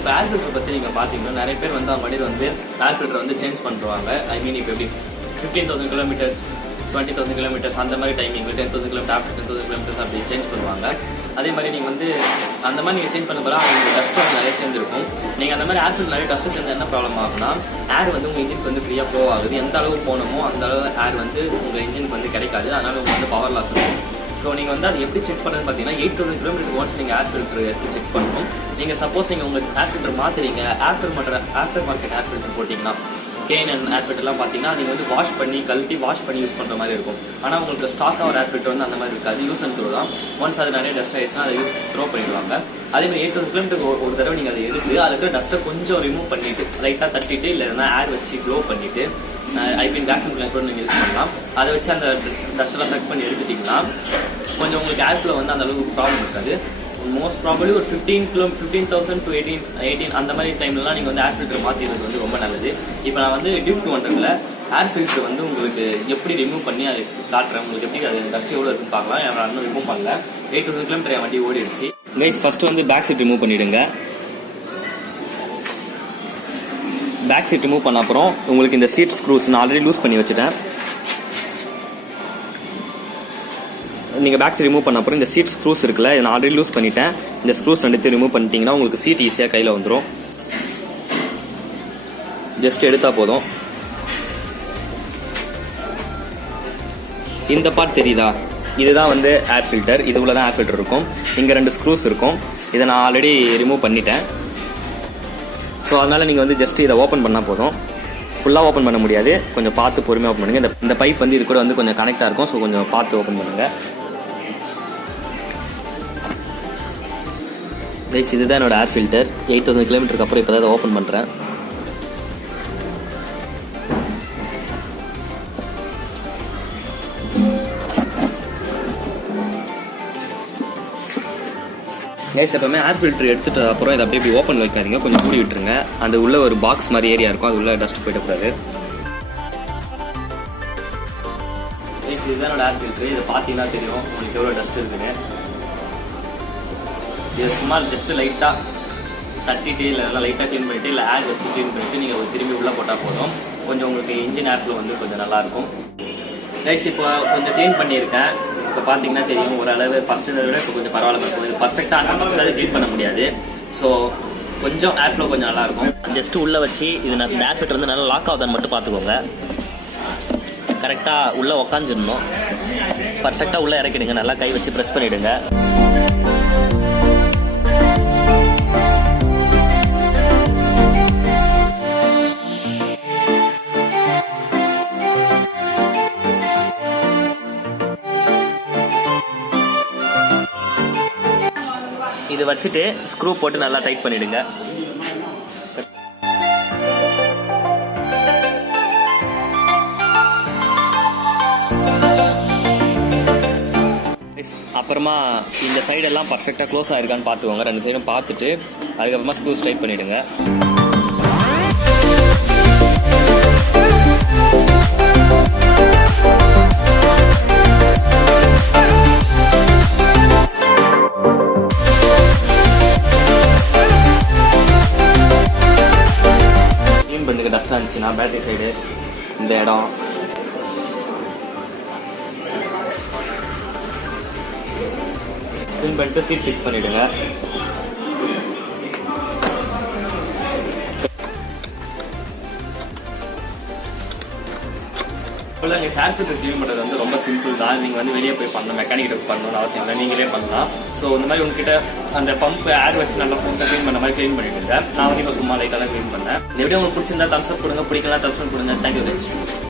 இப்போ air filter பற்றி நீங்கள் பார்த்தீங்கன்னா நிறைய பேர் வந்து அவங்க வண்டியில் வந்து ஏர் ஃபில்டர் வந்து சேஞ்ச் பண்ணுவாங்க. ஐ மீன் இப்போ எப்படி 15,000 கிலோமீட்டர்ஸ் 20,000 கிலோமீட்டர்ஸ் அந்த மாதிரி டைமிங்கில் 10,000 கிலோமீட்டர் ஆஃப்டர் 10,000 கிலோமீட்டர்ஸ் அப்படி சேஞ்ச் பண்ணுவாங்க. அதே மாதிரி நீங்கள் வந்து அந்த மாதிரி நீங்கள் சேஞ்ச் பண்ண போல அவங்களுக்கு டஸ்ட் வந்து நிறைய சேர்ந்துருக்கும். நீங்கள் அந்த மாதிரி ஏர் ஃபில்டர் நிறைய டஸ்ட்டு சேர்ந்து என்ன ப்ராப்ளம் ஆகுனா ஏர் வந்து உங்கள் இன்ஜினுக்கு வந்து ஃப்ரீயாக ஃப்ளோ ஆகுது. எந்த அளவு போகணுமோ அந்த அளவு ஏர் வந்து உங்கள் இன்ஜினுக்கு வந்து கிடைக்காது. அதனால் உங்களுக்கு வந்து பவர் லாஸ் இருக்கும். ஸோ நீங்கள் வந்து அது எப்படி செக் பண்ணுறது பார்த்தீங்கன்னா 8,000 கிலோமீட்டர் ஒன்ஸ் நீங்கள் ஏர் ஃபில்டர் எடுத்து செக் பண்ணணும். நீங்கள் சப்போஸ் நீங்கள் உங்களுக்கு ஏர் ஃபில்டர் மாற்றுறீங்க ஆஃப்டர் மார்க்கெட் ஏர் ஃபில்டர் போட்டிங்கன்னா கேன் ஏர் ஃபில்டர்லாம் பார்த்தீங்கன்னா நீங்கள் வந்து வாஷ் பண்ணி கழட்டி வாஷ் பண்ணி யூஸ் பண்ணுற மாதிரி இருக்கும். ஆனால் உங்களுக்கு ஸ்டாக்காக ஒரு ஏர் ஃபில்டர் வந்து அந்த மாதிரி இருக்காது. யூஸ் அண்ட் த்ரோ தான். ஒன்ஸ் அது நிறைய டஸ்ட் ஆயிடுச்சுன்னா அதை த்ரோ பண்ணிடுவாங்க. அதேமாதிரி 8,000 கிலோமீட்டர் ஒரு தடவை நீங்கள் அதை எடுத்து அதுக்கு டஸ்ட்டை கொஞ்சம் ரிமூவ் பண்ணிட்டு லைட்டாக தட்டிட்டு இல்லைன்னா ஏர் வச்சு க்ளோ பண்ணிட்டு ஐபின் வேக்யூம் கிளீனர் கூட நீங்கள் யூஸ் பண்ணலாம். அதை வச்சு அந்த டஸ்ட்டெல்லாம் செக் பண்ணி எடுத்துட்டிங்கன்னா கொஞ்சம் உங்களுக்கு ஏர் ஃப்ளோ வந்து அந்த அளவுக்கு ப்ராப்ளம் இருக்காது. மோஸ்ட் ப்ராபப்லி ஒரு 15,000 to 18 அந்த மாதிரி டைம்லாம் நீங்கள் வந்து ஏர் ஃபில்டர் மாற்றிடுறது வந்து ரொம்ப நல்லது. இப்போ நான் வந்து டியூப் 200ல் ஏர் ஃபில்டர் வந்து உங்களுக்கு எப்படி ரிமூவ் பண்ணி அது காட்டுறேன். உங்களுக்கு எப்படி அது டஸ்ட் எவ்வளோ இருக்குன்னு பார்க்கலாம். நான் இன்னும் ரிமூவ் பண்ணல. 8,000 கிலோமீட்டர் என் வண்டி ஓடிடுச்சு. கைஸ் ஃபர்ஸ்ட் வந்து பேக் சீட் ரிமூவ் பண்ணிவிடுங்க. பேக் சீட் ரிமூவ் பண்ண அப்புறம் உங்களுக்கு இந்த சீட் ஸ்க்ரூஸ் நான் ஆல்ரெடி லூஸ் பண்ணி வச்சுட்டேன். நீங்கள் பேக் சீட் ரிமூவ் பண்ண அப்புறம் இந்த சீட் ஸ்க்ரூஸ் இருக்குல்ல இதை நான் ஆல்ரெடி லூஸ் பண்ணிட்டேன். இந்த ஸ்க்ரூஸ் ரெண்டுத்தையும் ரிமூவ் பண்ணிட்டீங்கன்னா உங்களுக்கு சீட் ஈஸியாக கையில் வந்துடும். ஜஸ்ட் எடுத்தால் போதும். இந்த பார்ட் தெரியுதா? இதுதான் வந்து ஏர் ஃபில்டர். இது உள்ள தான் ஏர் ஃபில்டர் இருக்கும். இங்கே 2 ஸ்க்ரூஸ் இருக்கும். இதை நான் ஆல்ரெடி ரிமூவ் பண்ணிட்டேன். ஸோ அதனால் நீங்கள் வந்து ஜஸ்ட் இதை ஓப்பன் பண்ணால் போதும். ஃபுல்லாக ஓப்பன் பண்ண முடியாது. கொஞ்சம் பார்த்து பொறுமையாக ஓப்பன் பண்ணுங்கள். இந்த பைப் வந்து இது கூட வந்து கொஞ்சம் கனெக்டாக இருக்கும். ஸோ கொஞ்சம் பார்த்து ஓப்பன் பண்ணுங்கள். கைஸ் இதுதான் என்னோட ஏர் ஃபில்டர். 8,000 கிலோமீட்டருக்கு அப்புறம் இப்போ தான் அதை ஓப்பன் பண்ணுறேன். கைஸ் எப்பவுமே ஏர் ஃபில்டர் எடுத்துட்டு அப்புறம் இதை அப்படியே ஓப்பன் வைக்காதீங்க. கொஞ்சம் மூடி விட்டுருங்க. அந்த உள்ள ஒரு பாக்ஸ் மாதிரி ஏரியா இருக்கும். அது உள்ள டஸ்ட் போயிடக்கூடாது. கைஸ் இதுதான் என்னோட ஏர் ஃபில்டர். இதை பார்த்தீங்கன்னா தெரியும் உங்களுக்கு எவ்வளோ டஸ்ட் இருக்குன்னு. இது சும்மா ஜஸ்ட் லைட்டாக தட்டிட்டு இல்லை நல்லா லைட்டாக க்ளீன் பண்ணிவிட்டு இல்லை ஏர் வச்சு க்ளீன் பண்ணிவிட்டு நீங்கள் ஒரு திரும்பி உள்ளே போட்டால் போதும். கொஞ்சம் உங்களுக்கு இன்ஜின் ஏர்ஃப்ளோ வந்து கொஞ்சம் நல்லாயிருக்கும். கைஸ் இப்போ கொஞ்சம் க்ளீன் பண்ணியிருக்கேன். இப்போ பார்த்தீங்கன்னா தெரியும் ஓரளவு ஃபஸ்ட்டு விட இப்போ கொஞ்சம் பரவாயில்ல இருக்கும். இது பர்ஃபெக்டாக 100% க்ளீன் பண்ண முடியாது. ஸோ கொஞ்சம் ஏர்ஃப்ளோ கொஞ்சம் நல்லாயிருக்கும். ஜஸ்ட்டு உள்ளே வச்சு இது நான் ஏர் ஃபில்டர் வந்து நல்லா லாக் ஆகுதான்னு மட்டும் பார்த்துக்கோங்க. கரெக்டாக உள்ளே உக்காந்துடணும். பர்ஃபெக்டாக உள்ளே இறக்கிடுங்க. நல்லா கை வச்சு ப்ரெஸ் பண்ணிவிடுங்க. இது வச்சுட்டு ஸ்க்ரூ போட்டு நல்லா டைட் பண்ணிடுங்க. அப்புறமா இந்த சைடெல்லாம் பர்ஃபெக்டாக க்ளோஸ் ஆகிருக்கான்னு பார்த்துக்கோங்க. 2 சைடும் பார்த்துட்டு அதுக்கப்புறமா ஸ்க்ரூஸ் டைட் பண்ணிவிடுங்க. டஸ்ட்டாக இருந்துச்சுன்னா பேட்டரி சைடு இந்த இடம் க்ளீன் பண்ணிட்டு சீட் ஃபிக்ஸ் பண்ணிவிடுங்க. நீங்கள் ஏர் ஃபில்டர் க்ளீன் பண்ணுறது வந்து ரொம்ப சிம்பிள் தான். நீங்கள் வந்து வெளியே போய் பண்ணணும், மெக்கானிக்கிட்ட பண்ணணும்னு அவசியம் இல்லை. நீங்களே பண்ணலாம். ஸோ இந்த மாதிரி உங்ககிட்ட அந்த பம்ப் ஏர் வச்சு நல்லா ஃபுல்லாக க்ளீன் பண்ண மாதிரி க்ளீன் பண்ணிவிடுங்க. நான் வந்து இப்போ சும்மா லைட்டாக க்ளீன் பண்ணேன். இந்த வீடியோ உங்களுக்கு பிடிச்சிருந்தா தம்ஸ் அப் கொடுங்க. பிடிக்கலாம் தம்ஸ் அப் கொடுங்க. Thank you guys.